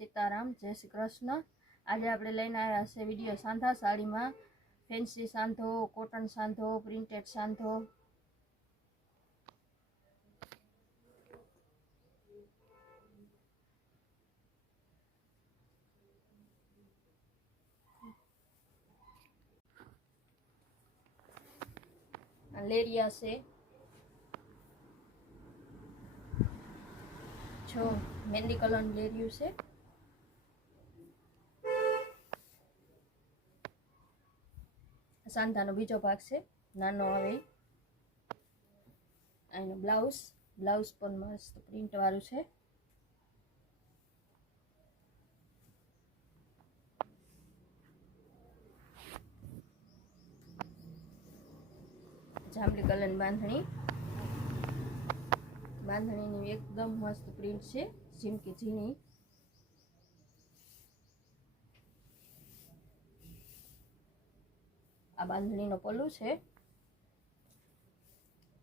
સીતારામ, જય શ્રી કૃષ્ણ। આજે આપણે લઈને આવ્યા છે વિડીયો સાંધા સાડીમાં ફેન્સી સાંધો, કોટન સાંધો, પ્રિન્ટેડ સાંધો। લેરિયા છે જો મહેંદી કલરનું લેરિયું છે। સાંધાનો બીજો ભાગ છે, નાનો આવે। આનો બ્લાઉઝ પણ મસ્ત પ્રિન્ટ વાળું છે। જાંબલી કલરની બાંધણીની એકદમ મસ્ત પ્રિન્ટ છે, ઝીમકી ઝીણી। આ બાંધણીનો પલ્લું છે,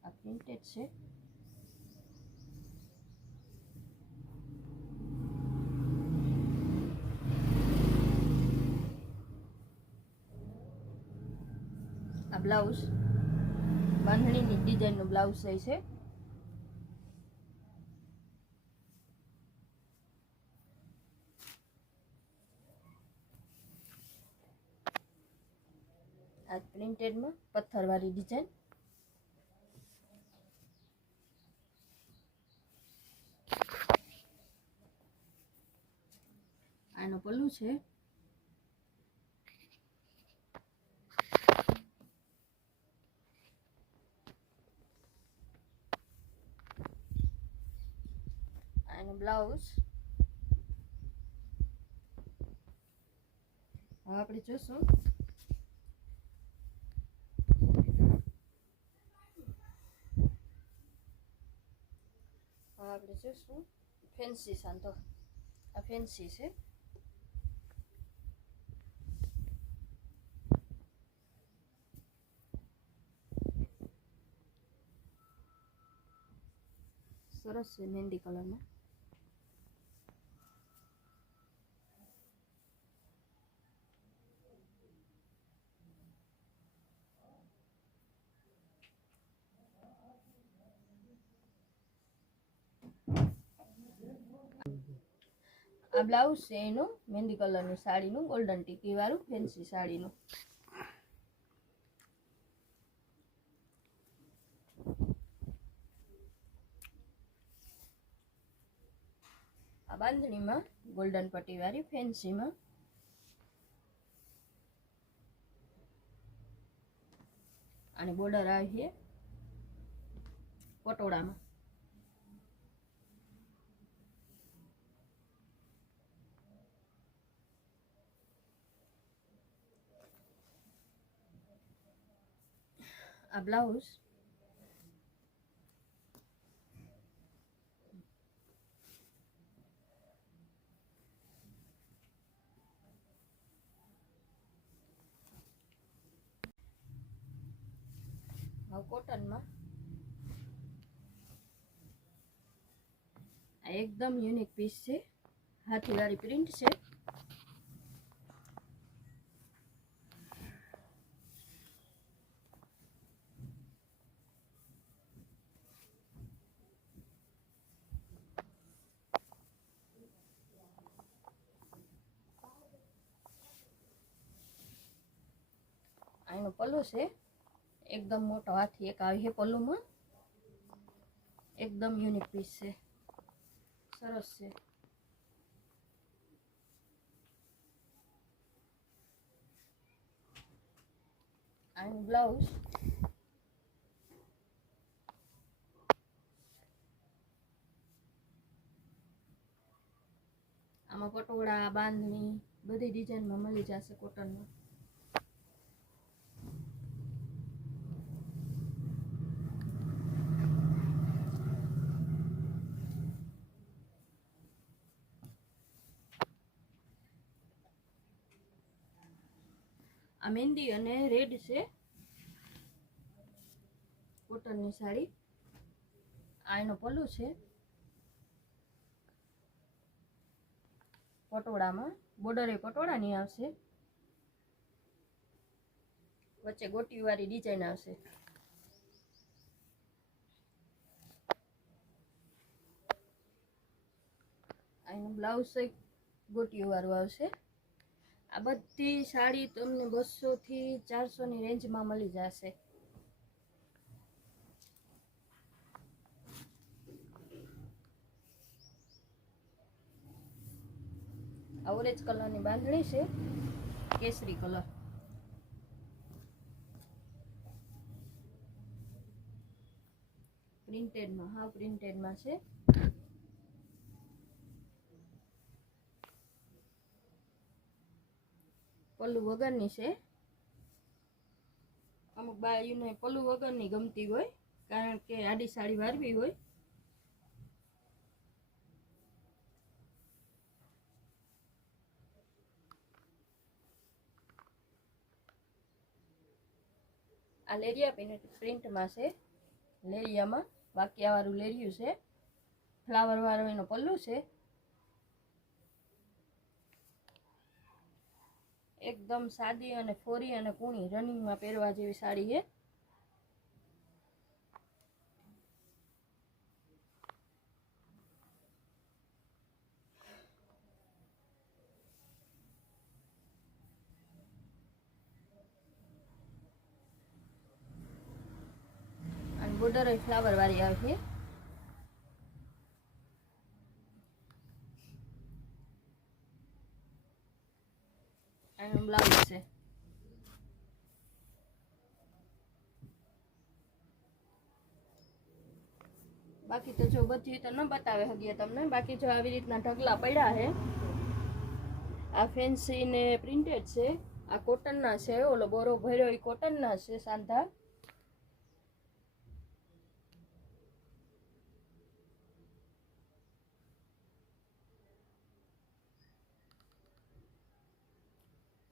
આ પ્રિન્ટેડ છે। આ બ્લાઉઝ બાંધણીની ડિઝાઇનનું બ્લાઉઝ છે। આ પ્રિન્ટેડમાં પથ્થરવાળી ડિઝાઇન। આનો પલ્લું છે, આનો બ્લાઉઝ। હવે આપણે જોશું ફેન્સી સાંધો। આ ફેન્સી છે, સરસ છે મહેંદી કલરમાં। આ બ્લાઉઝ છે એનું મહેંદી કલરની સાડીનું, ગોલ્ડન ટીકી વાળું ફેન્સી સાડીનું। આ બાંધણીમાં ગોલ્ડન પટ્ટી વાળી ફેન્સીમાં। આની બોર્ડર આવી છે પટોળામાં। આ બ્લાઉઝ હવે કોટનમાં આ એકદમ યુનિક પીસ છે, હાથીવાળી પ્રિન્ટ છે। આનો પલ્લું છે, એકદમ મોટો હાથી એક આવી છે પલ્લુમાં, એકદમ યુનિક પીસ છે, સરસ છે। આનું બ્લાઉઝ આમાં પટોળા, બાંધણી બધી ડિઝાઇનમાં મળી જશે કોટનમાં। આ મહેંદી અને રેડ છે કોટનની સાડી। આ એનો પલ્લું છે, પટોળામાં, બોર્ડર એ પટોળાની આવશે, વચ્ચે ગોટીવાળી ડિઝાઇન આવશે. આનું બ્લાઉઝ ગોટીવાળું આવશે. આ બધી સાડી તમને 200 થી 400 ની રેન્જમાં મળી જશે. આ ઓરેન્જ કલરની બાંધણી છે, કેસરી કલર. પ્રિન્ટેડમાં, હા પ્રિન્ટેડમાં છે. પલ્લુ વગરની છે. અમુક બાયુને પલ્લુ વગરની ગમતી હોય, કારણ કે આડી સાડી વારવી હોય. આ લેરિયા પ્રિન્ટમાં છે, લેરિયામાં વાકિયા વાળું લેરિયું છે, ફ્લાવર વાળો એનો પલ્લુ છે. એકદમ સાદી અને ફોરી અને કૂણી રનિંગમાં પહેરવા જેવી સાડી છે. અને બોર્ડર ફ્લાવર વાળી આવે છે. આનું બ્લાઉઝ છે. બાકી તો જો બધી તો ન બતાવે હગીએ તમને. બાકી જો આવી રીતના ઢગલા પડ્યા છે. આ ફેન્સી ને પ્રિન્ટેડ છે. આ કોટનના છે, ઓલો બોરો ભર્યો એ કોટનના છે સાંધા.